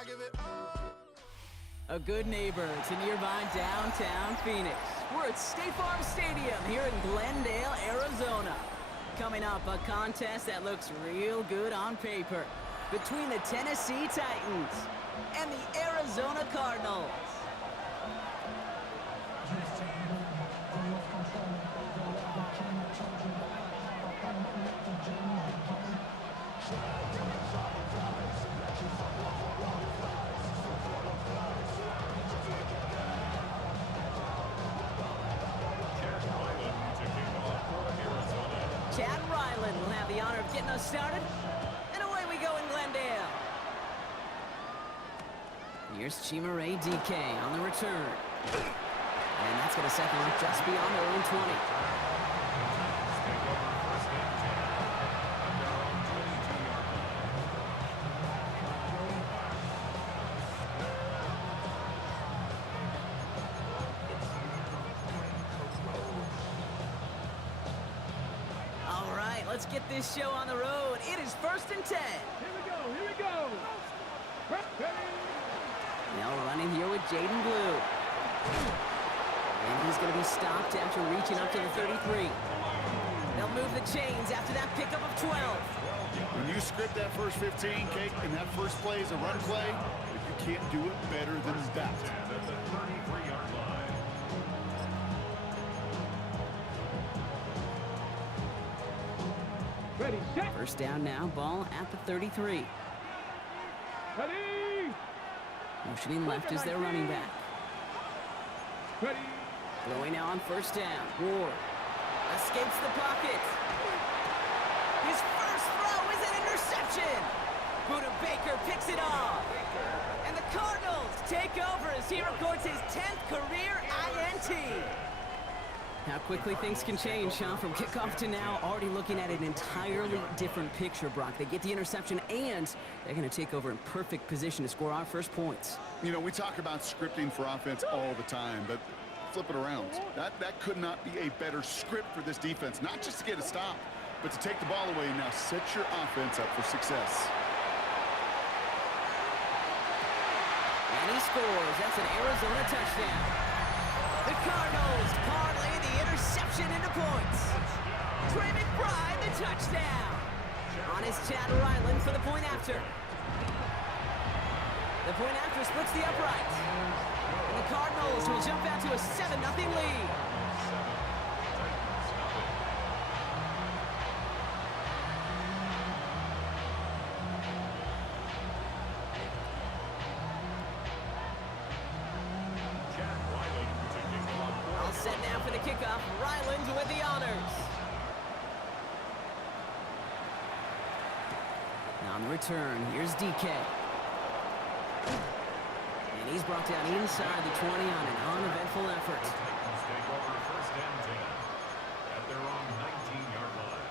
I give it all. A good neighbor to nearby downtown Phoenix. We're at State Farm Stadium here in Glendale, Arizona. Coming up, a contest that looks real good on paper between the Tennessee Titans and the Arizona Cardinals. Will have the honor of getting us started, and away we go in Glendale. Here's Chimere DK on the return, and that's going to set them up just beyond their own 20. Let's get this show on the road. It is 1st and 10. Here we go. Now running here with Jaden Blue. And he's going to be stopped after reaching up to the 33. They'll move the chains after that pickup of 12. When you script that first 15, Kate, and that first play is a run play, you can't do it better than that. At the 33-yard line. Ready, set. First down now, ball at the 33. Ready. Motioning left is their running back. Ready. Throwing now on first down. Ward escapes the pocket. His first throw is an interception. Buda Baker picks it off. And the Cardinals take over as he records his 10th career INT. How quickly things can change, huh? From kickoff to now, already looking at an entirely different picture, Brock. They get the interception, and they're going to take over in perfect position to score our first points. You know, we talk about scripting for offense all the time, but flip it around. That could not be a better script for this defense, not just to get a stop, but to take the ball away and now set your offense up for success. And he scores. That's an Arizona touchdown. The Cardinals parlay the interception into points. Trey McBride, the touchdown. On his Chad Ryland for the point after. The point after splits the upright. And the Cardinals will jump out to a 7-0 lead. Set now for the kickoff. Ryland with the honors. Now on the return, here's DK. And he's brought down inside the 20 on an uneventful effort. Titans take over 1st and 10 at their own 19-yard line.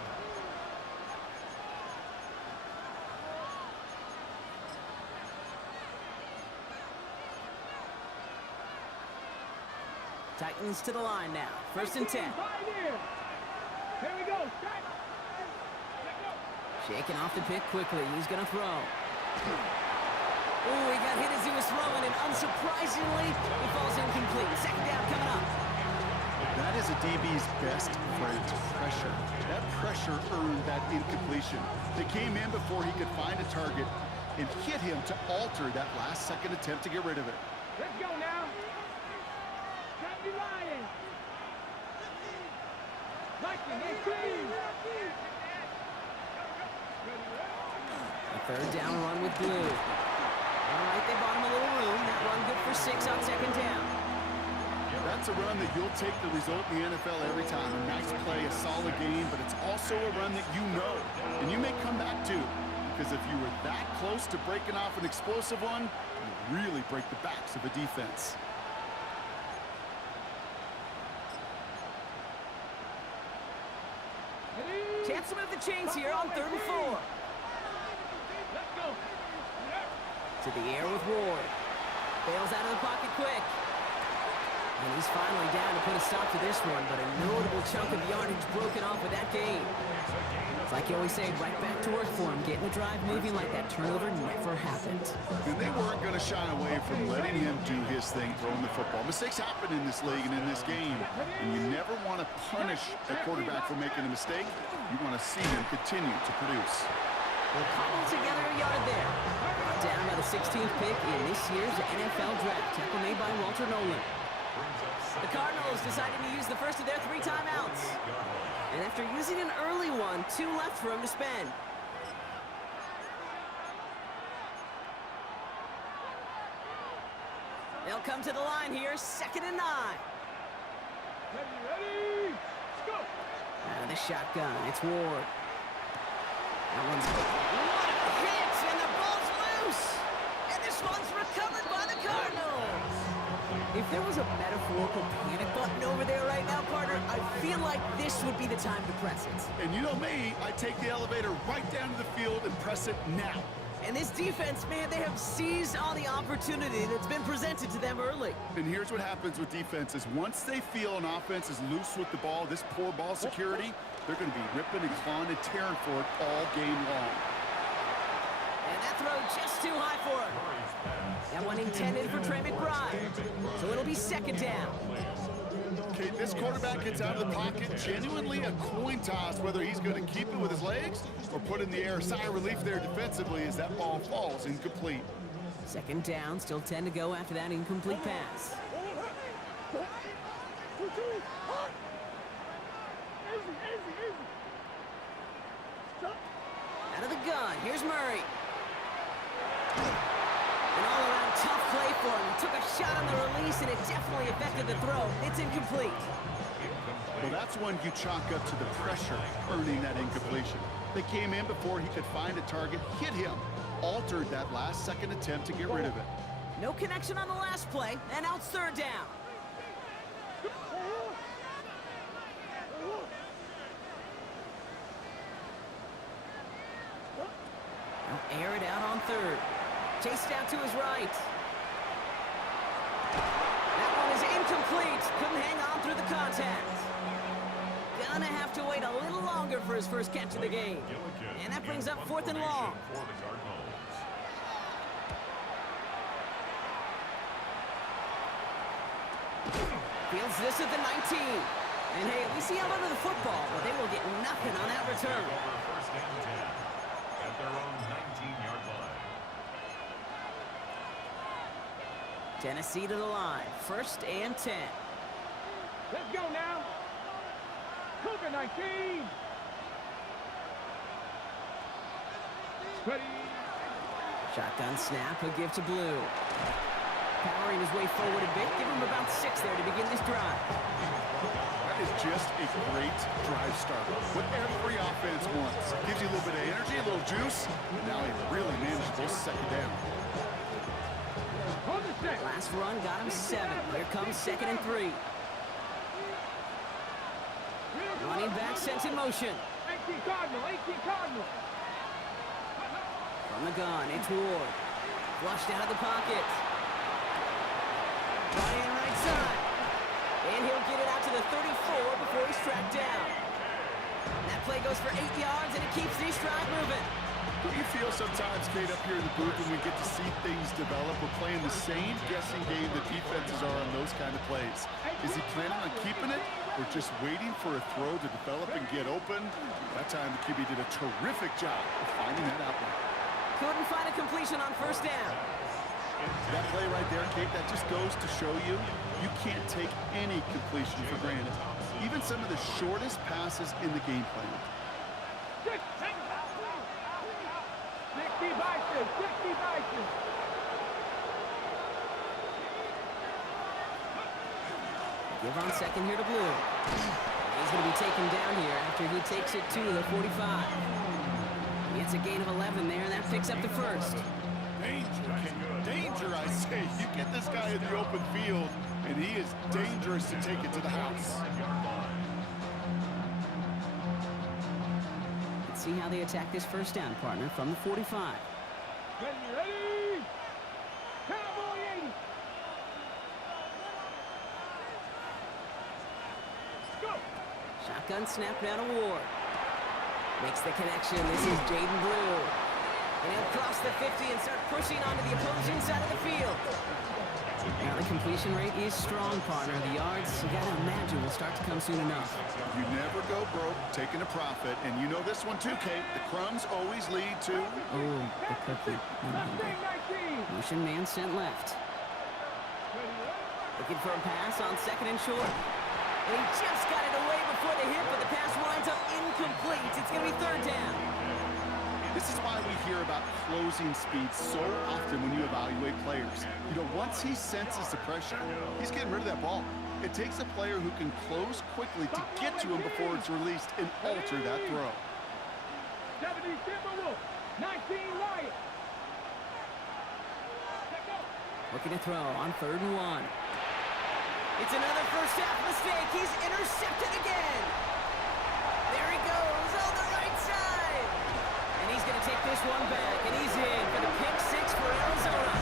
Titans to the line now. 1st and 10. Here we go. Shaking off the pick quickly. He's going to throw. Ooh, he got hit as he was throwing, and unsurprisingly, he falls incomplete. 2nd down coming up. That is a DB's best friend, pressure. That pressure earned that incompletion. They came in before he could find a target and hit him to alter that last-second attempt to get rid of it. Let's go now. Happy Lion. Lightning and clean. A 3rd down run with Blue. All right, they bought him a little room. That run good for 6 on 2nd down. That's a run that you'll take the result in the NFL every time. A nice play, a solid game, but it's also a run that you know, and you may come back to, because if you were that close to breaking off an explosive one, you really break the backs of a defense. Chance to move the chains here on 3rd and 4. Let's go. To the air with Ward. Bails out of the pocket quick. And he's finally down to put a stop to this one, but a notable chunk of yardage broken off with that gain. It's like you always say, right back to work for him, getting the drive moving like that turnover never happened. And they weren't going to shy away from letting him do his thing, throwing the football. Mistakes happen in this league and in this game, and you never want to punish a quarterback for making a mistake. You want to see him continue to produce. We'll cobble together a yard there. Brought down by the 16th pick in this year's NFL draft. Tackle made by Walter Nolan. The Cardinals decided to use the first of their 3 timeouts. And after using an early one, 2 left for him to spend. They'll come to the line here, 2nd and 9. Ready, let's go. Out of the shotgun, it's Ward. That one's what a hit, and the ball's loose. And this one's recovered by the Cardinals. If there was a metaphorical panic button over there right now, partner, I feel like this would be the time to press it. And you know me, I take the elevator right down to the field and press it now. And this defense, man, they have seized on the opportunity that's been presented to them early. And here's what happens with defenses. Once they feel an offense is loose with the ball, this poor ball security, they're going to be ripping and clawing and tearing for it all game long. And that throw just too high for him. That one intended for Trey McBride. So it'll be 2nd down. Okay, this quarterback gets out of the pocket, genuinely a coin toss whether he's going to keep it with his legs or put in the air. Sigh of relief there defensively as that ball falls incomplete. 2nd down, still 10 to go after that incomplete pass. Out of the gun, here's Murray. An all-around tough play for him. He took a shot on the release, and it definitely affected the throw. It's incomplete. Well, that's one you chalk up to the pressure earning that incompletion. They came in before he could find a target, hit him, altered that last second attempt to get rid of it. No connection on the last play, and now it's 3rd down. They'll air it out on 3rd. Chased out to his right. That one is incomplete. Couldn't hang on through the contact. Gonna have to wait a little longer for his first catch of the game. And that brings up 4th and long. Fields this at the 19. And hey, at least he held onto the football, but they will get nothing on that return. First and 10 at their own 19-yard line. Tennessee to the line. 1st and 10. Let's go now. Cougar 19. Ready. Shotgun snap, he'll give to Blue. Powering his way forward a bit, give him about 6 there to begin this drive. That is just a great drive starter. What every offense wants. Gives you a little bit of energy, a little juice. Now a really manageable 2nd down. Hold the set. Last run got him 7. Here comes 2nd and 3. Running back sent in motion. 18 Cardinal, 18 Cardinal. From the gun, it's Ward. Flushed out of the pocket. Running right side. And he'll get it out to the 34 before he's tracked down. That play goes for 8 yards, and it keeps these drive moving. What you feel sometimes, Kate, up here in the booth when we get to see things develop? We're playing the same guessing game that defenses are on those kind of plays. Is he planning on keeping it or just waiting for a throw to develop and get open? That time the QB did a terrific job of finding that outlet. Couldn't find a completion on 1st down. That play right there, Kate, that just goes to show you you can't take any completion for granted. Even some of the shortest passes in the game plan. 60 Bison, 60 Bison. Give on 2nd here to Blue. He's going to be taken down here after he takes it to the 45. He gets a gain of 11 there, and that picks up the 1st. Danger, I say. You get this guy in the open field, and he is dangerous to take it to the house. Let's see how they attack this 1st down, partner, from the 45. Ready. Cowboy 80. Shotgun snap now to Ward. Makes the connection. This is Jaden Blue. And he'll cross the 50 and start pushing onto the opposing side of the field. Now the completion rate is strong, partner. The yards, you gotta imagine, will start to come soon enough. You never go broke taking a profit, and you know this one too, Kate. The crumbs always lead to... Oh, the cookie. Motion man sent left. Looking for a pass on 2nd and short. And he just got it away before the hit, but the pass winds up incomplete. It's going to be 3rd down. This is why we hear about closing speed so often when you evaluate players. You know, once he senses the pressure, he's getting rid of that ball. It takes a player who can close quickly to get to him before it's released and alter that throw. 70 Timberwolves, 19 Lions. Looking to throw on 3rd and 1. It's another first half mistake. He's intercepted again. There he goes on the right side. And he's going to take this one back, and he's in for the pick 6 for Arizona.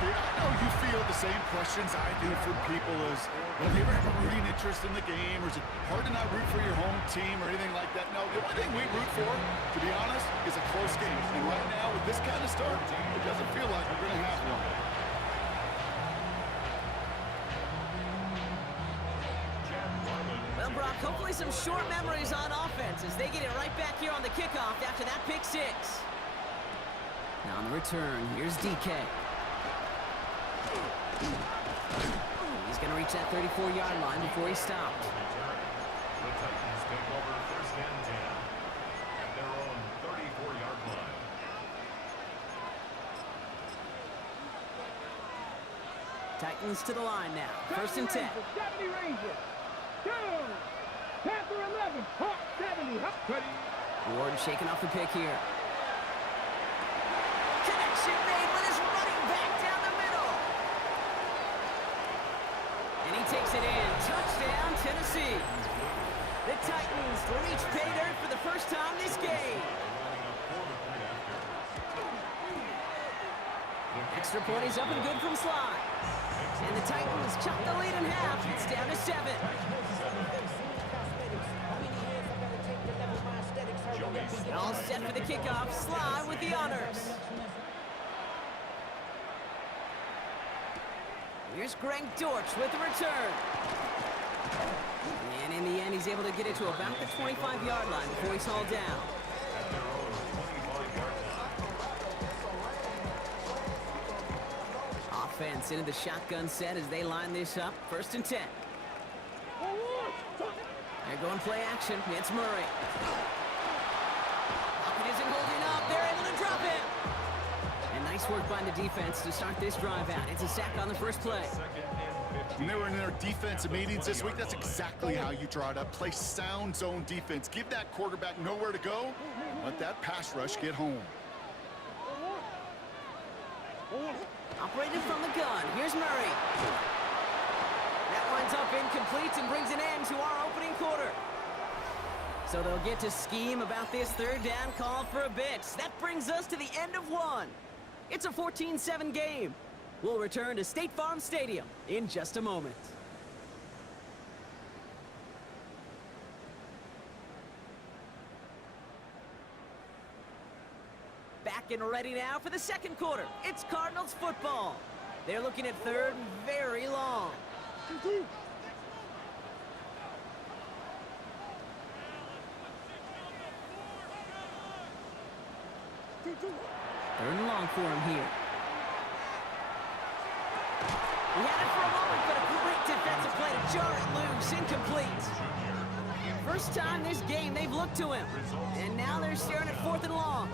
Kate, I know you feel the same questions I do from people as, well, do you ever have a rooting interest in the game, or is it hard to not root for your home team or anything like that? No, the only thing we root for, to be honest, is a close game. And right now, with this kind of start, it doesn't feel like we're going to have one. Well, Brock, hopefully some short memories on offense as they get it right back here on the kickoff after that pick 6. Now on the return, here's DK. He's going to reach that 34-yard line before he stopped. The Titans take over 1st and 10 at their own 34-yard line. Titans to the line now. 1st and 10. 70 Rangers. 2. Panther 11. Hawk 70. Ward shaking off the pick here. Connection made with his running back down the middle. And he takes it in. Touchdown, Tennessee. The Titans reach pay dirt for the first time this game. Extra point is up and good from Sly. And the Titans chop the lead in half. It's down to 7. All set for the kickoff. Sly with the honors. Here's Greg Dortch with the return. And in the end, he's able to get it to about the 25-yard line before he's hauled down. Offense into the shotgun set as they line this up. 1st and 10. They're going play action. It's Murray. Pocket isn't holding up. They're able to drop him. And nice work by the defense to start this drive out. It's a sack on the first play. When they were in their defensive meetings this week, that's exactly how you draw it up. Play sound zone defense. Give that quarterback nowhere to go. Let that pass rush get home. Operated from the gun. Here's Murray. That winds up incomplete and brings an end to our opening quarter. So they'll get to scheme about this 3rd down call for a bit. That brings us to the end of 1. It's a 14-7 game. We'll return to State Farm Stadium in just a moment. Back and ready now for the 2nd quarter. It's Cardinals football. They're looking at 3rd and very long. 3rd and long for him here. He had it for a moment, but a great defensive play to jar it loose. Incomplete. First time this game they've looked to him. And now they're staring at 4th and long.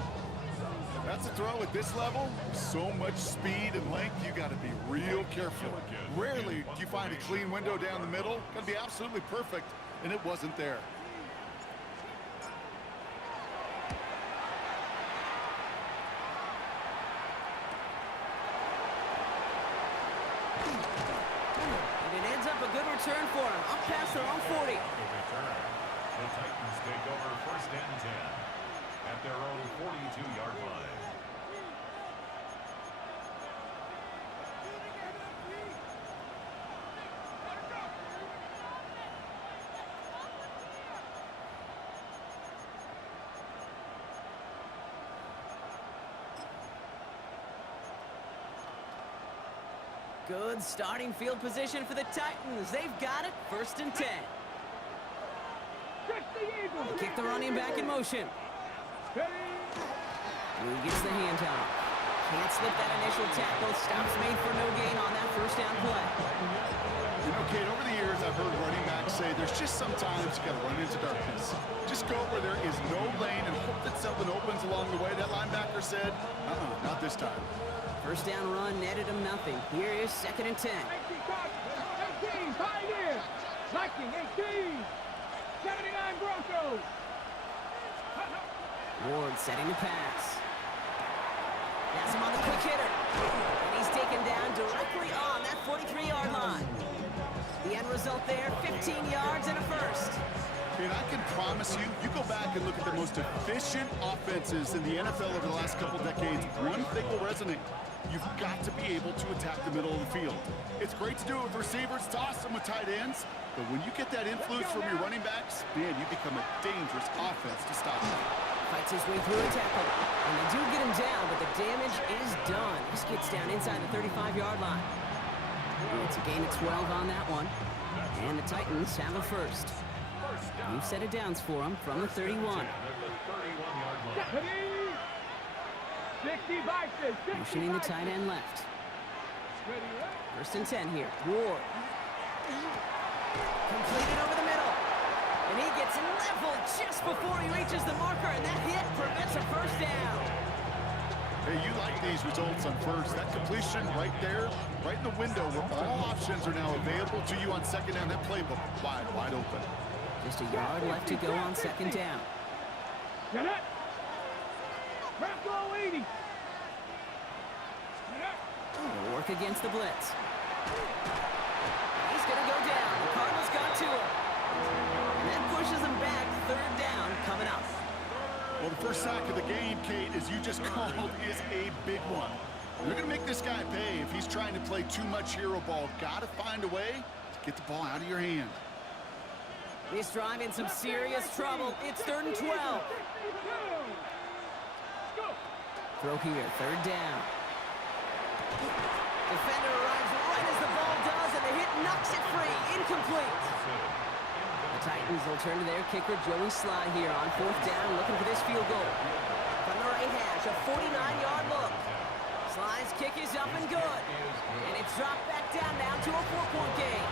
That's a throw at this level. So much speed and length, you got to be real careful. Rarely do you find a clean window down the middle. Got to be absolutely perfect, and it wasn't there. And it ends up a good return for him. Up past their own 40. The Titans take over 1st and 10 at their own 42-yard line. Good starting field position for the Titans. They've got it. 1st and 10. Kick the running back in motion. Blue gets the handoff. Can't slip that initial tackle. Stops made for no gain on that 1st down play. You know, Kate, over the years, I've heard running backs say there's just sometimes you got to run into darkness. Just go where there is no lane and hope that something opens along the way. That linebacker said, not this time. 1st down run netted him nothing. Here is 2nd and 10. 18, Pioneer. Viking, 18. 79 Broncos. Ward setting the pass. That's him on the quick hitter. And he's taken down directly on that 43-yard line. The end result there, 15 yards and a 1st. And I can promise you, you go back and look at the most efficient offenses in the NFL over the last couple decades, one thing will resonate. You've got to be able to attack the middle of the field. It's great to do it with receivers, toss them with tight ends, but when you get that influence from your running backs, man, you become a dangerous offense to stop them. Fights his way through a tackle. And they do get him down, but the damage is done. This gets down inside the 35-yard line. It's a gain of 12 on that one. And the Titans have a 1st. New set of downs for them from the 31. Motioning the tight end left. 1st and 10 here. Ward. Completed over the middle. And he gets leveled just before he reaches the marker, and that hit prevents a 1st down. Hey, you like these results on 1st. That completion right there, right in the window where all options are now available to you on 2nd down. That playbook wide open. Just a yard left to go on 2nd down. Bronco 80. They'll work against the blitz. He's going to go down. The Cardinals got to him. And that pushes him back. 3rd down coming up. Well, the 1st sack of the game, Kate, as you just called, is a big one. They're going to make this guy pay if he's trying to play too much hero ball. Got to find a way to get the ball out of your hand. This drive in some serious trouble. It's 3rd and 12. Throw here, 3rd down. Defender arrives right as the ball does, and the hit knocks it free. Incomplete. The Titans will turn to their kicker, Joey Sly, here on 4th down, looking for this field goal. From the right hash, a 49-yard look. Sly's kick is up and good. And it's dropped back down now to a 4-point game.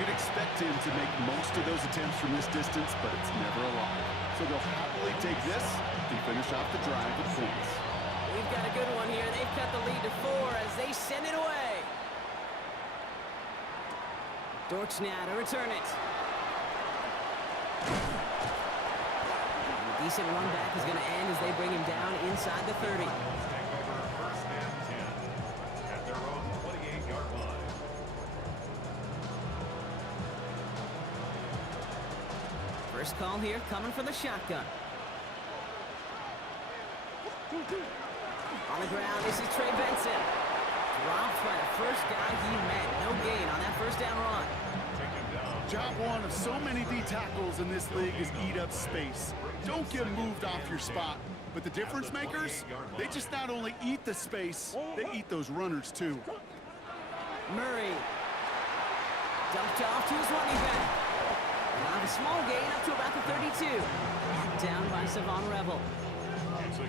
You'd expect him to make most of those attempts from this distance, but it's never a lot. So they'll happily take this and finish off the drive with points. We've got a good one here. They've cut the lead to 4 as they send it away. Dortch now to return it. And a decent run back is going to end as they bring him down inside the 30. First and 10 at their own 28-yard line. First call here coming from the shotgun. On the ground, this is Trey Benson. Dropped by the first guy he met. No gain on that 1st down run. Job one of so many D tackles in this league is eat up space. Don't get moved off your spot. But the difference makers, they just not only eat the space, they eat those runners too. Murray. Dumped off to his running back. Now a small gain up to about the 32. Down by Savon Revel.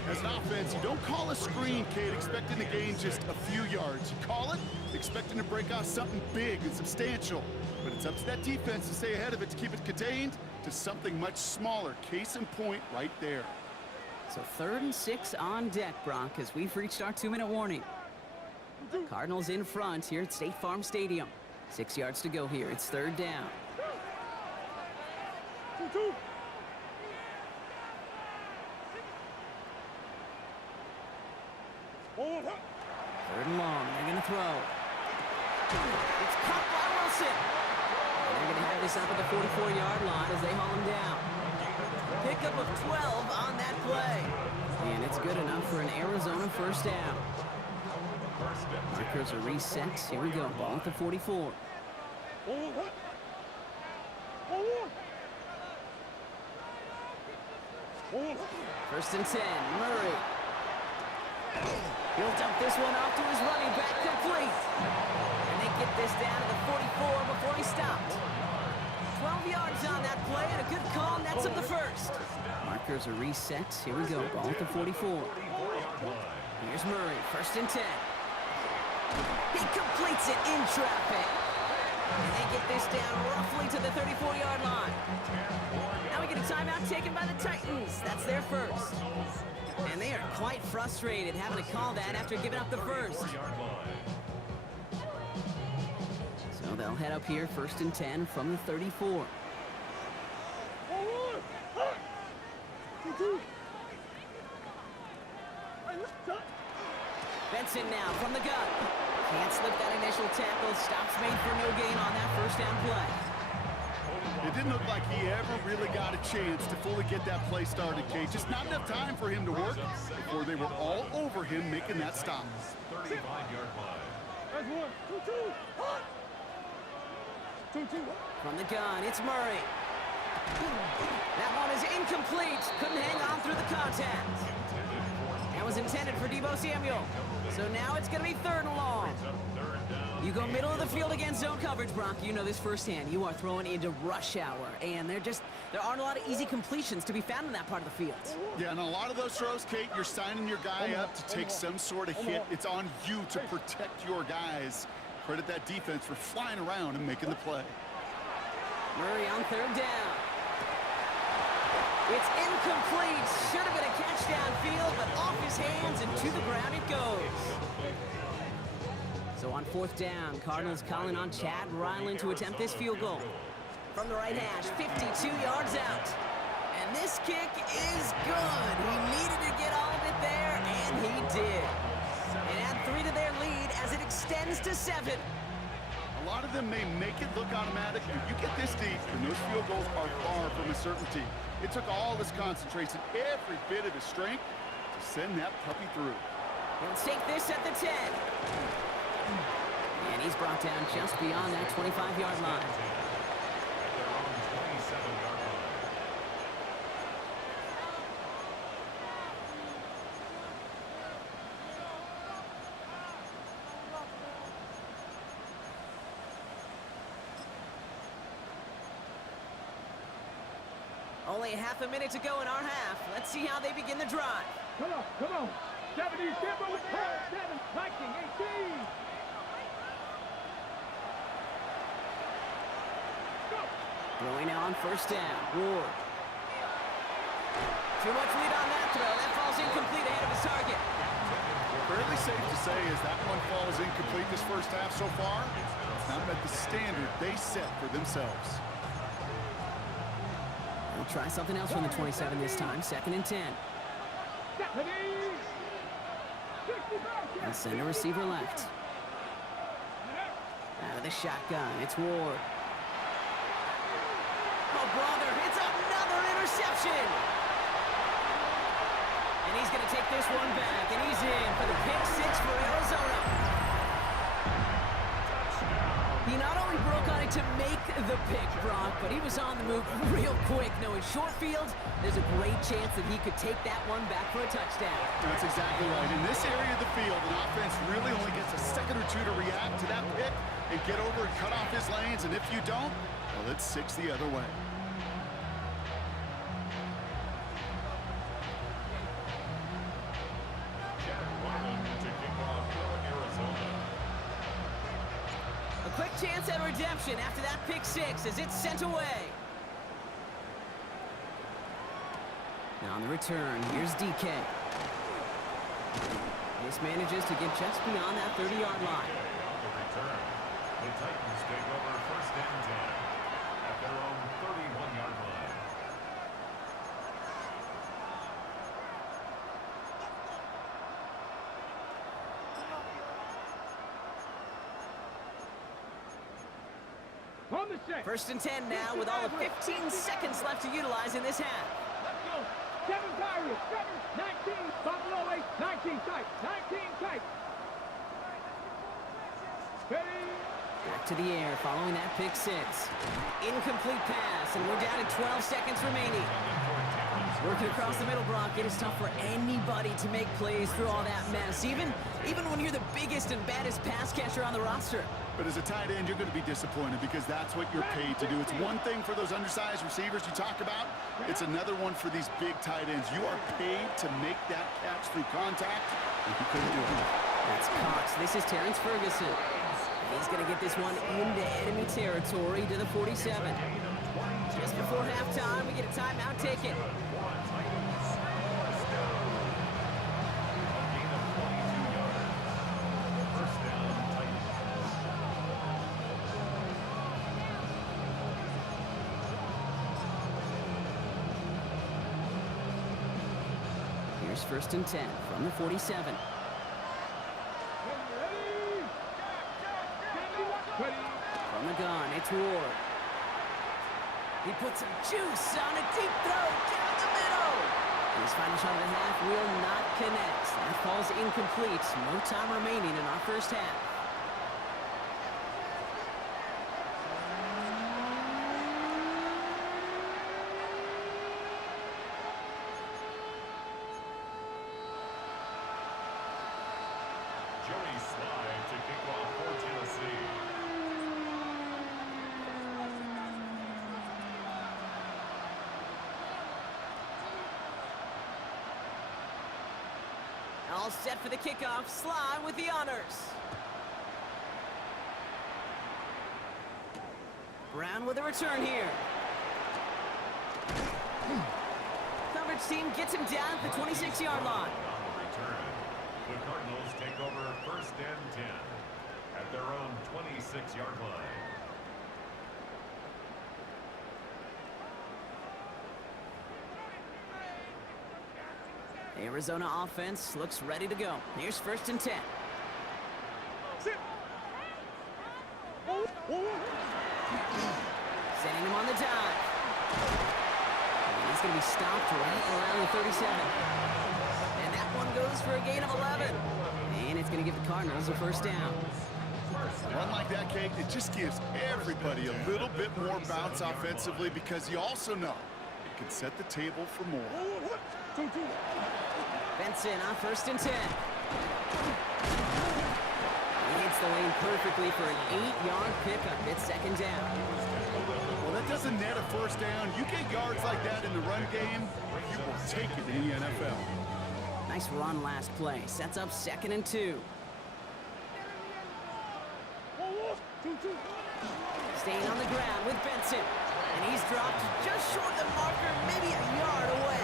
As an offense, you don't call a screen, Kate, expecting to gain just a few yards. You call it expecting to break off something big and substantial. But it's up to that defense to stay ahead of it, to keep it contained to something much smaller. Case in point right there. So 3rd and 6 on deck, Brock, as we've reached our 2-minute warning. Cardinals in front here at State Farm Stadium. 6 yards to go here. It's 3rd down. 3rd and long. They're going to throw. It's caught by Wilson. And they're going to have this up at the 44-yard line as they haul him down. Pickup of 12 on that play. And it's good enough for an Arizona 1st down. Markers are reset. Here we go. Ball at the 44. First and 10. Murray. He'll dump this one off to his running back, complete. And they get this down to the 44 before he stopped. 12 yards on that play, and a good call nets up the first. Markers are reset. Here we go, ball at the 44. Here's Murray, 1st and 10. He completes it in traffic. And they get this down roughly to the 34-yard line. Now we get a timeout taken by the Titans. That's their first. And they are quite frustrated having to call that after giving up the first. So they'll head up here, 1st and 10 from the 34. Benson now from the gun. Can't slip that initial tackle. Stops made for no gain on that 1st down play. It didn't look like he ever really got a chance to fully get that play started, Kate. Just not enough time for him to work before they were all over him making that stop. 35-yard line. That's one. 2-2. 2-2. From the gun, it's Murray. That one is incomplete. Couldn't hang on through the contact. That was intended for Deebo Samuel. So now it's going to be 3rd and long. You go middle of the field against zone coverage, Brock. You know this firsthand. You are throwing into rush hour, and there aren't a lot of easy completions to be found in that part of the field. Yeah, and a lot of those throws, Kate, you're signing your guy up to take some sort of hit. It's on you to protect your guys. Credit that defense for flying around and making the play. Murray on 3rd down. It's incomplete. Should have been a catch downfield, but off his hands and to the ground it goes. So on 4th down, Cardinals calling on Chad Ryland to attempt this field goal. From the right hash, 52 yards out. And this kick is good. He needed to get all of it there, and he did. And add 3 to their lead as it extends to 7. A lot of them may make it look automatic, but you get this deep, and those field goals are far from a certainty. It took all his concentration, every bit of his strength, to send that puppy through. He'll take this at the 10. And he's brought down just beyond that 25-yard line. Only half a minute to go in our half. Let's see how they begin the drive. Come on. 70, Simba with 7, 19, 18. Go. Throwing now on 1st down. Ward. Too much lead on that throw. That falls incomplete ahead of his target. Fairly safe to say as that one falls incomplete this first half so far, it's not met the standard they set for themselves. We'll try something else from the 27 this time. 2nd and 10. They'll send a receiver left. Out of the shotgun, it's Ward. Oh, brother, it's another interception! And he's going to take this one back, and he's in for the pick 6 for Arizona. He not only broke on it to make the pick, Brock, but he was on the move real quick. Knowing short field, there's a great chance that he could take that one back for a touchdown. That's exactly right. In this area of the field, an offense really only gets a second or two to react to that pick and get over and cut off his lanes. And if you don't, well, it's 6 the other way. Quick chance at redemption after that pick 6 as it's sent away. Now on the return, here's DK. This manages to get just beyond that 30-yard line. The return. The Titans take over 1st and 10 at their own 31-yard line. On the set. 1st and 10 now with all of 15 seconds left to utilize in this half. Let's go. 7 Pirates, 7, 19, Buffalo 8, 19 tight, 19 tight. Ready? Back to the air following that pick 6. Incomplete pass, and we're down to 12 seconds remaining. Working across the middle, Brock, it is tough for anybody to make plays through all that mess, even when you're the biggest and baddest pass catcher on the roster. But as a tight end, you're going to be disappointed because that's what you're paid to do. It's one thing for those undersized receivers you talk about. It's another one for these big tight ends. You are paid to make that catch through contact, and you couldn't do it. That's Cox. This is Terrence Ferguson. He's going to get this one into enemy territory to the 47. Just before halftime, we get a timeout taken. Here's 1st and 10 from the 47. From the gun, it's Ward. He puts some juice on a deep throw down the middle. His final shot of the half will not connect. That falls incomplete. No time remaining in our first half. Joey Slide to kick off for Tennessee. All set for the kickoff. Sly with the honors. Brown with a return here. Coverage team gets him down at the 26-yard line. On the return, the Cardinals take over 1st and 10 at their own 26-yard line. Arizona offense looks ready to go. Here's 1st and 10. Sending him on the dive. And he's going to be stopped right around the 37. And that one goes for a gain of 11. And it's going to give the Cardinals a 1st down. One like that, Kate, it just gives everybody a little bit more bounce offensively because you also know it can set the table for more. Benson on 1st and 10. He hits the lane perfectly for an 8-yard pickup. It's 2nd down. Well, that doesn't net a 1st down. You get yards like that in the run game, you will take it in the NFL. Nice run last play. Sets up 2nd and 2. Staying on the ground with Benson. And he's dropped just short of the marker, maybe a yard away.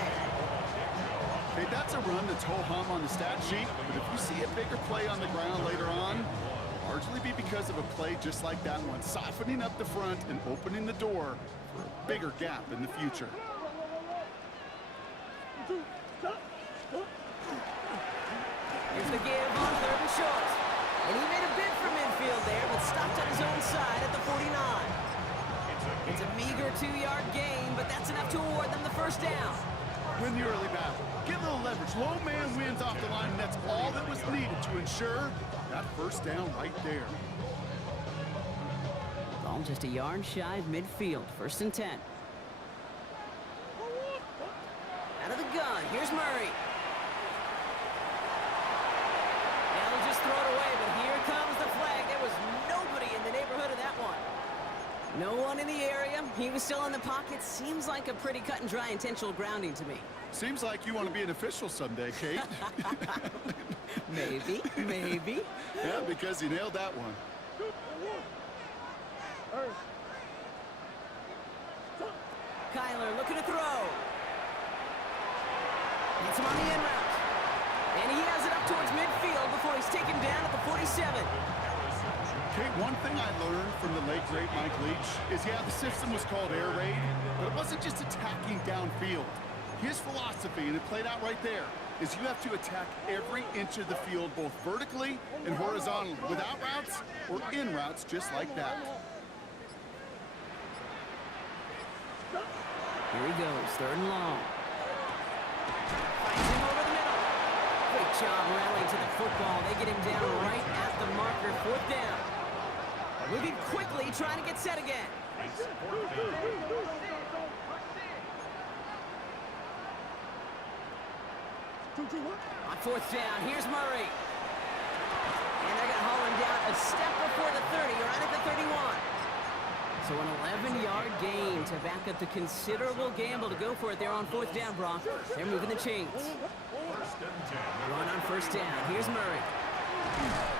Okay, that's a run that's ho-hum on the stat sheet, but if you see a bigger play on the ground later on, it'll largely be because of a play just like that one, softening up the front and opening the door for a bigger gap in the future. Here's the give on 3rd and short. And he made a bid for midfield there, but stopped on his own side at the 49. It's a meager 2-yard gain, but that's enough to award them the 1st down. Win the early battle. Get a little leverage. Low man wins off the line, and that's all that was needed to ensure that 1st down right there. Ball just a yard shy of midfield. 1st and 10. Out of the gun. Here's Murray. They'll just throw it away, but here comes the flag. There was nobody in the neighborhood of that one. No one in the area. He was still in the pocket. Seems like a pretty cut and dry intentional grounding to me. Seems like you want to be an official someday, Kate. Maybe, maybe. Yeah, because he nailed that one. Kyler looking to throw. Gets him on the in route. And he has it up towards midfield before he's taken down at the 47. Kate, one thing I learned from the late, great Mike Leach is, yeah, the system was called air raid, but it wasn't just attacking downfield. His philosophy, and it played out right there, is you have to attack every inch of the field, both vertically and horizontally, without routes or in routes just like that. Here he goes, 3rd and long. Finds him over the middle. Great job rallying to the football. They get him down right at the marker, 4th down. Moving quickly, trying to get set again. On fourth down, here's Murray. And they're going to haul him down a step before the 30, right at the 31. So an 11-yard gain to back up the considerable gamble to go for it there on fourth down, Brock. They're moving the chains. Run on first down. Here's Murray.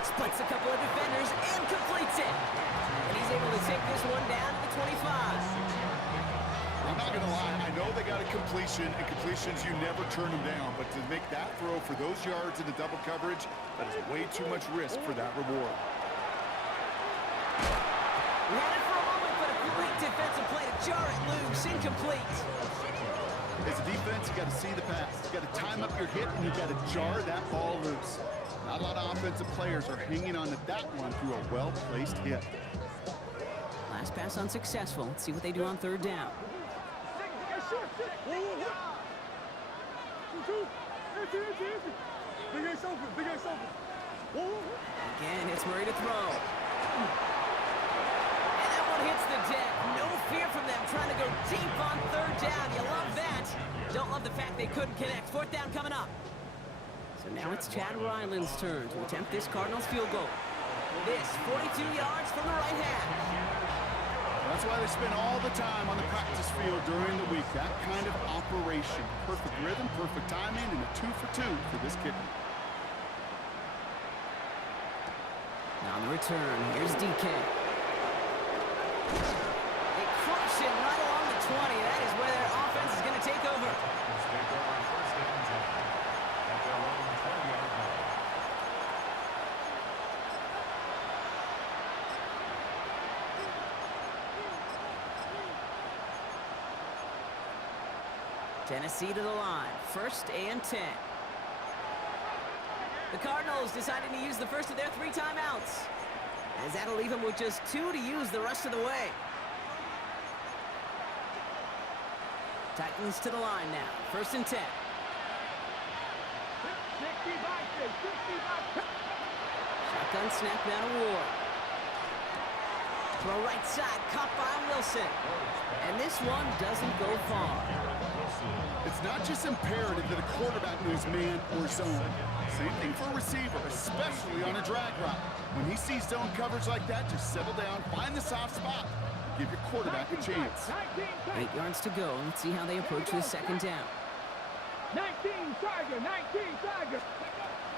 Splits a couple of defenders and completes it. And he's able to take this one down to the 25. I'm not going to lie, I know they got a completion, and completions, you never turn them down. But to make that throw for those yards into double coverage, that is way too much risk for that reward. We had it for a moment, but a great defensive play to jar it loose. Incomplete. As a defense, you got to see the pass. You got to time up your hit, and you got to jar that ball loose. Not a lot of offensive players are hanging on to that one through a well-placed hit. Last pass unsuccessful. Let's see what they do on third down. Again, it's Murray to throw. And that one hits the deck. No fear from them trying to go deep on third down. You love that. Don't love the fact they couldn't connect. Fourth down coming up. So now it's Chad Ryland's turn to attempt this Cardinals field goal. This 42 yards from the right half. That's why they spend all the time on the practice field during the week. That kind of operation. Perfect rhythm, perfect timing, and a 2-for-2 for this kicker. Now on the return, here's DK. They crush him right along the 20. That is where their offense is going to take over. Tennessee to the line, 1st and 10. The Cardinals deciding to use the first of their 3 timeouts, as that'll leave them with just 2 to use the rest of the way. Titans to the line now, 1st and 10. Shotgun snap now to Ward. Throw right side, caught by Wilson. And this one doesn't go far. It's not just imperative that a quarterback knows man or zone. Same thing for a receiver, especially on a drag route. When he sees zone coverage like that, just settle down, find the soft spot, and give your quarterback a chance. 8 yards to go. Let's see how they approach this second down. 19 Tiger, 19 Tiger.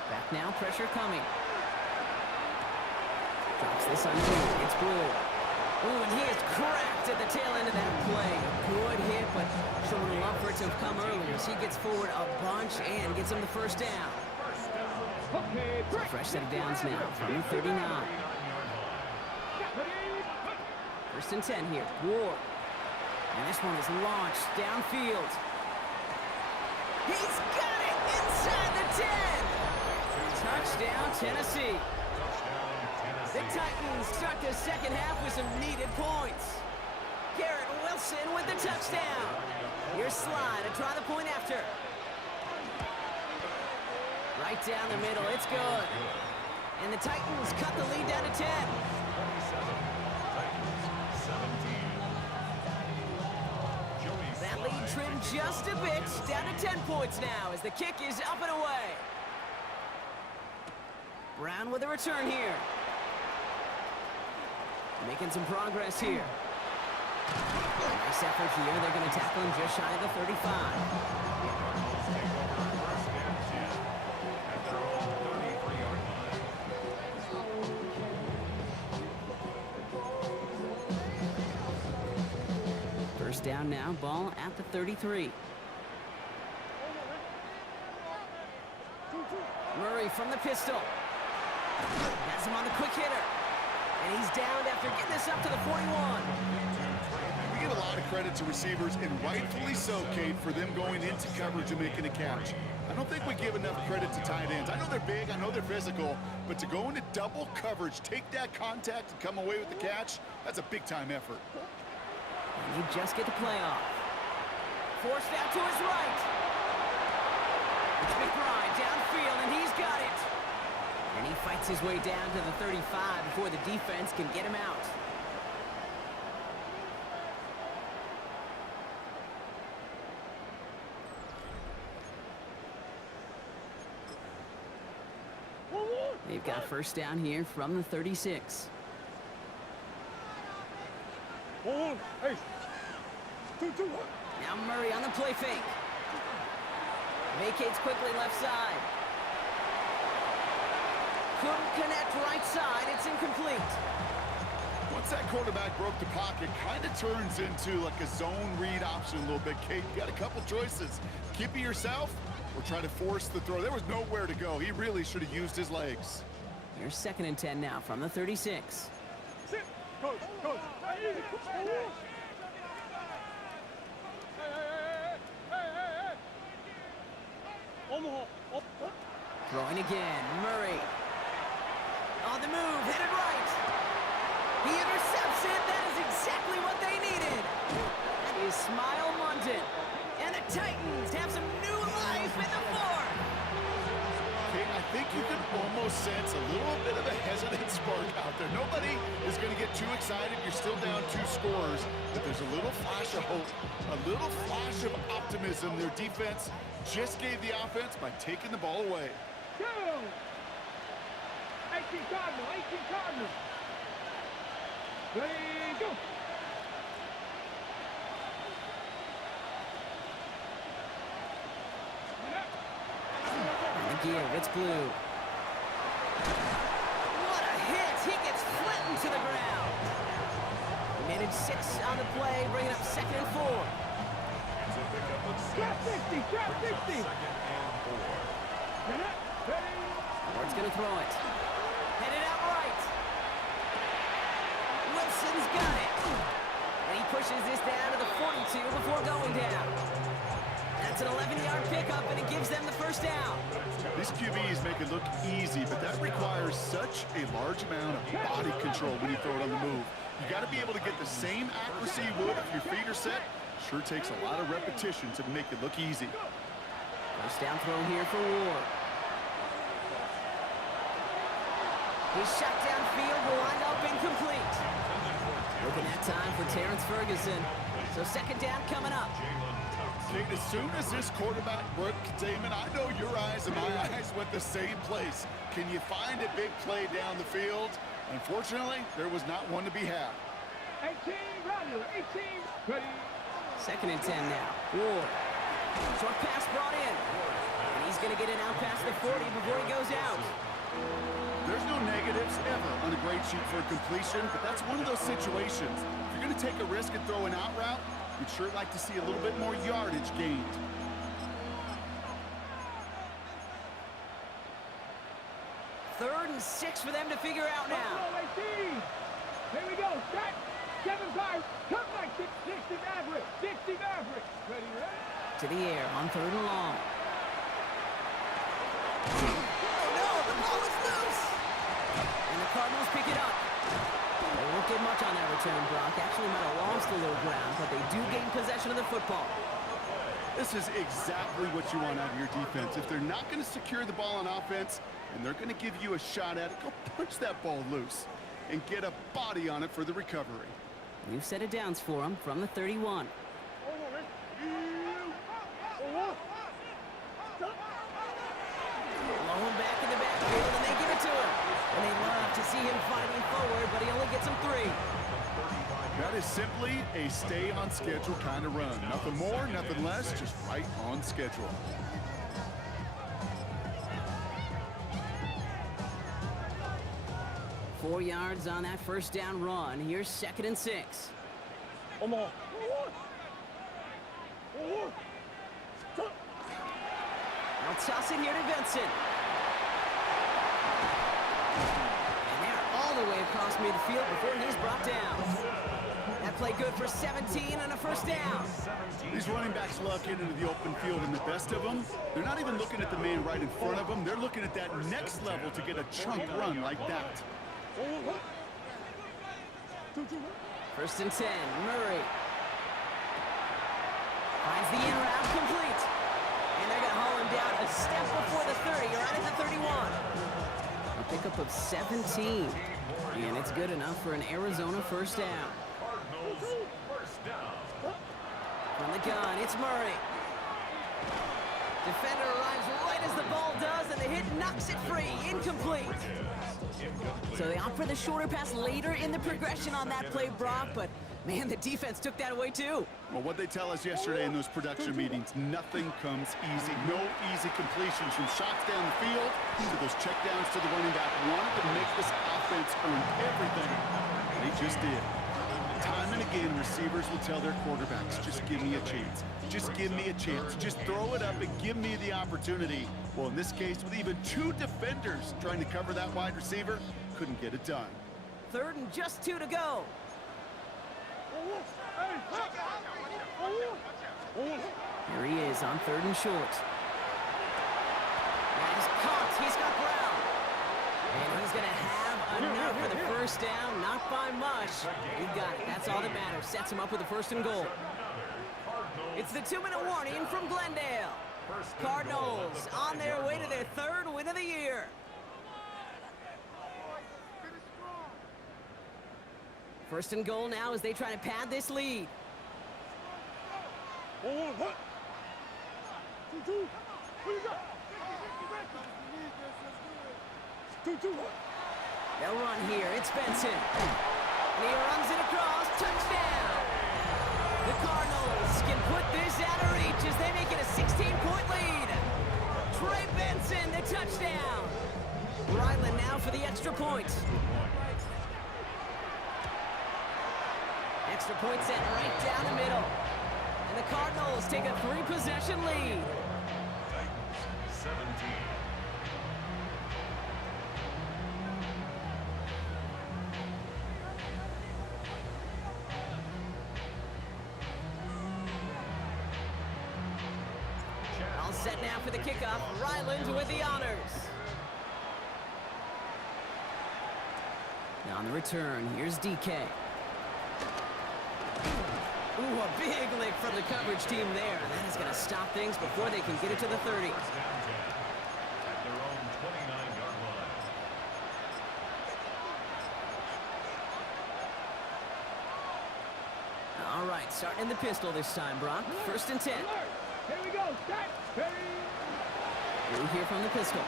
Back now, pressure coming. Drops this underneath. It's Blue. Ooh, and he is cracked at the tail end of that play. Good hit, but showing love for it to have come earlier. So he gets forward a bunch and gets him the first down. So a fresh set of downs now from the 39. 1st and 10 here. Ward. And this one is launched downfield. He's got it inside the 10. Touchdown, Tennessee. The Titans start the second half with some needed points. Garrett Wilson with the touchdown. Here's Sly to try the point after. Right down the middle, it's good. And the Titans cut the lead down to 10. That lead trimmed just a bit, down to 10 points now as the kick is up and away. Brown with a return here. Making some progress here. Nice effort here. They're going to tackle him just shy of the 35. First down now, ball at the 33. Murray from the pistol. Has him on the quick hitter. And he's downed after getting this up to the 41. We give a lot of credit to receivers, and rightfully so, Kate, for them going into coverage and making a catch. I don't think we give enough credit to tight ends. I know they're big, I know they're physical, but to go into double coverage, take that contact, and come away with the catch, that's a big-time effort. And you just get the play off. Forced out to his right. It's McBride downfield, and he's got it. And he fights his way down to the 35 before the defense can get him out. They've got first down here from the 36. Hey. 2-2. Now Murray on the play fake. Vacates quickly left side. Couldn't connect right side. It's incomplete. Once that quarterback broke the pocket, kind of turns into like a zone read option a little bit. Kate, you got a couple choices. Keep it yourself or try to force the throw. There was nowhere to go. He really should have used his legs. Here's 2nd and 10 now from the 36. Sit. Coach. Hey. Omaha. Up. Throwing again. Murray. On the move. Headed right. He intercepts it. That is exactly what they needed. That is Smile London. And the Titans have some new life in the fourth. Kate, I think you can almost sense a little bit of a hesitant spark out there. Nobody is going to get too excited. You're still down 2 scores, but there's a little flash of hope, a little flash of optimism. Their defense just gave the offense by taking the ball away. Go! 18 Cardinals. Ready, go! Gear, it's blue. What a hit! He gets flattened to the ground. He made it 6 on the play, bringing up 2nd and 4. It's a pickup of 6. Trap 60. Second and 4. Ward's gonna throw it. Headed out right. Wilson's got it. And he pushes this down to the 42 before going down. That's an 11-yard pickup, and it gives them the first down. These QBs make it look easy, but that requires such a large amount of body control when you throw it on the move. You got to be able to get the same accuracy you would if your feet are set. Sure takes a lot of repetition to make it look easy. First down throw here for Ward. His shot downfield will wind up incomplete. Looking at time for Terrence Ferguson. So 2nd down coming up. Kate, as soon as this quarterback broke containment, I know your eyes and my eyes went the same place. Can you find a big play down the field? Unfortunately, there was not one to be had. 18, Roger. 18. Ready. 2nd and 10 now. Ward. Short pass brought in. And he's going to get it out past the 40 before he goes out. There's no negatives ever on a grade sheet for a completion, but that's one of those situations. If you're going to take a risk and throw an out route, you'd sure like to see a little bit more yardage gained. Third and 6 for them to figure out now. 18. Here we go. Set. 7 5. Come back. 60 Maverick. 60 Maverick. Ready. To the air on 3rd and long. Oh no, the ball is loose. And the Cardinals pick it up. They won't get much on that return, Brock. Actually might have lost a little ground, but they do gain possession of the football. This is exactly what you want out of your defense. If they're not going to secure the ball on offense, and they're going to give you a shot at it, go punch that ball loose and get a body on it for the recovery. New set of downs for them from the 31. Blowing back in the backfield, and they give it to him. And they love to see him fighting forward, but he only gets him 3. That is simply a stay on schedule kind of run. Nothing more, nothing less, just right on schedule. Four yards on that first down run. Here's 2nd and 6. Omaha. They'll toss it here to Vincent. And they're all the way across midfield before he's brought down. That play good for 17 and a first down. These running backs love getting into the open field, and the best of them, they're not even looking at the man right in front of them. They're looking at that next level to get a chunk run like that. 1st and 10, Murray. Finds the in route complete. And they're going to haul him down a step before the 30, right at the 31. A pickup of 17. And it's good enough for an Arizona first down. From the gun, it's Murray. Defender arrives right as the ball does, and the hit knocks it free. Incomplete. So they opt for the shorter pass later in the progression on that play, Brock, but man, the defense took that away too. Well, what they tell us yesterday in those production meetings, nothing comes easy. No easy completions from shots down the field to those checkdowns to the running back. Wanted to make this offense earn everything. They just did. Time and again, receivers will tell their quarterbacks, just give me a chance. Just give me a chance. Just throw it up and give me the opportunity. Well, in this case, with even two defenders trying to cover that wide receiver, couldn't get it done. 3rd and just 2 to go. Here he is on 3rd and short. And he's caught. He's got Brown. And he's going to have enough for the first down. Not by much. He got it. That's all that matters. Sets him up with a 1st and goal. It's the 2-minute warning from Glendale. Cardinals on their way to their 3rd win of the year. First and goal now as they try to pad this lead. They'll run here. It's Benson. And he runs it across. Touchdown. The Cardinals can put this out of reach as they make it a 16-point lead. Trey Benson, the touchdown. Ryland now for the extra point. Extra point set right down the middle. And the Cardinals take a 3-possession lead. 17. All set now for the kickoff. Ryland with the honors. Now on the return, here's DK. Ooh, a big lick from the coverage team there. That is going to stop things before they can get it to the 30. First down 10 at their own 29-yard line. All right, starting in the pistol this time, Brock. 1st and 10. Here we go. Set. Through here from the pistol.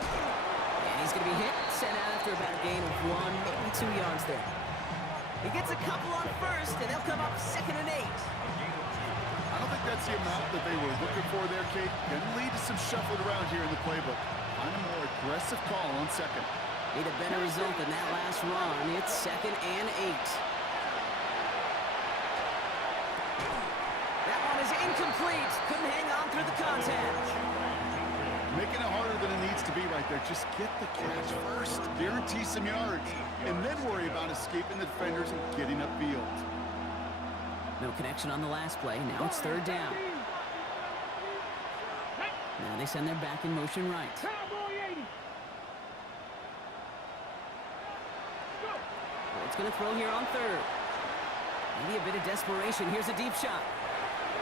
And he's going to be hit, sent out after about a gain of 1, maybe 2 yards there. He gets a couple on 1st, and they'll come up 2nd and 8. I don't think that's the amount that they were looking for there, Kate. Can lead to some shuffling around here in the playbook. Find a more aggressive call on 2nd. Need a better result than that last run. It's 2nd and 8. That one is incomplete. Couldn't hang on through the contact. Making it harder than it needs to be right there. Just get the catch first. Guarantee some yards. And then worry about escaping the defenders and getting upfield. No connection on the last play. Now it's 3rd down. Now they send their back in motion right. It's going to throw here on 3rd. Maybe a bit of desperation. Here's a deep shot.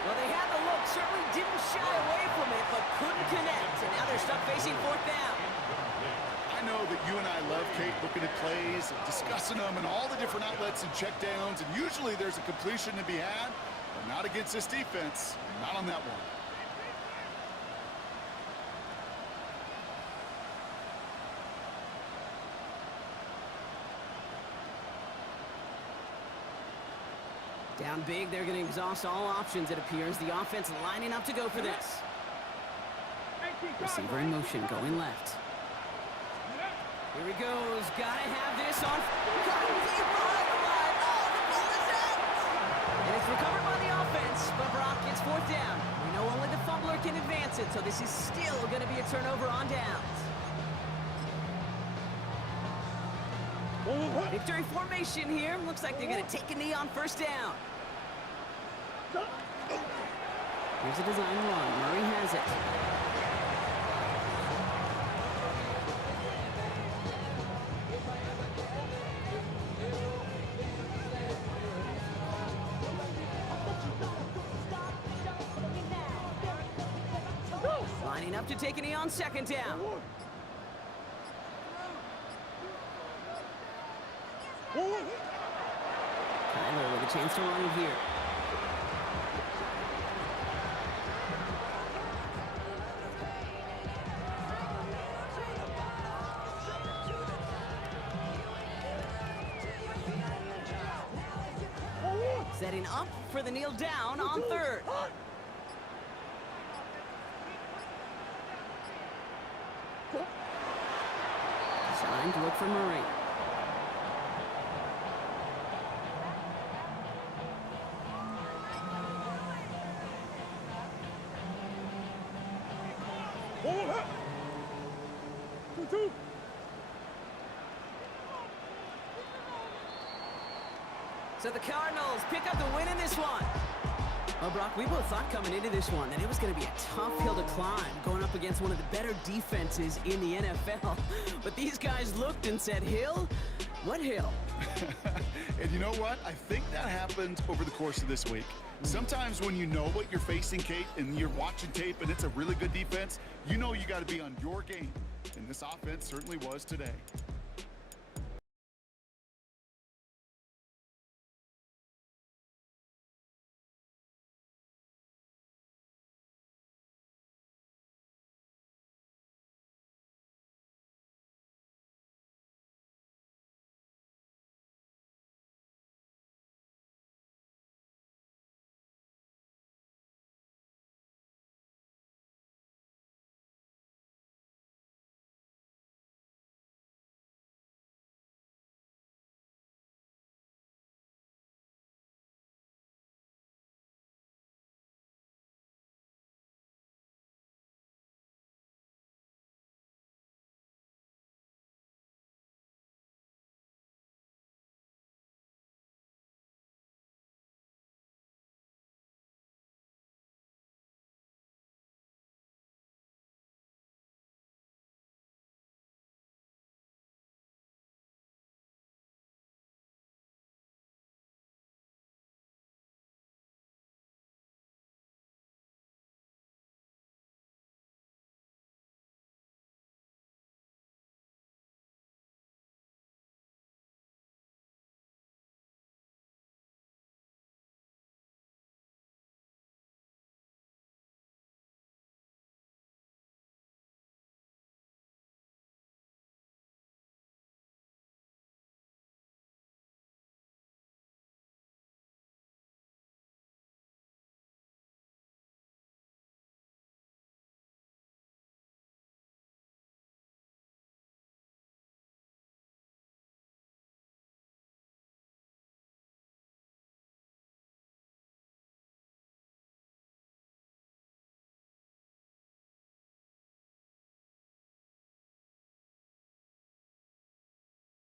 Well, they had the look. Certainly didn't shy away from it, but couldn't connect. And now they're stuck facing 4th down. I know that you and I love, Kate, looking at plays, discussing them, and all the different outlets and checkdowns. And usually there's a completion to be had, but not against this defense. Not on that one. Down big, they're going to exhaust all options, it appears. The offense lining up to go for this. Receiver in motion, going left. Here he goes. Got to have this on. Got it deep behind the line. Oh, the ball is out! And it's recovered by the offense, but Brock gets 4th down. We know only the fumbler can advance it, so this is still going to be a turnover on downs. Victory formation here. Looks like they're going to take a knee on 1st down. Here's a design run. Murray has it. Lining up to take a knee on 2nd down. Kyler with a chance to run it here. setting up for the kneel down on third. Trying to look for Murray. So the Cardinals pick up the win in this one. Well, Brock, we both thought coming into this one that it was going to be a tough hill to climb, going up against one of the better defenses in the NFL. But these guys looked and said, Hill? What hill? And you know what? I think that happened over the course of this week. Sometimes when you know what you're facing, Kate, and you're watching tape and it's a really good defense, you know you got to be on your game. And this offense certainly was today.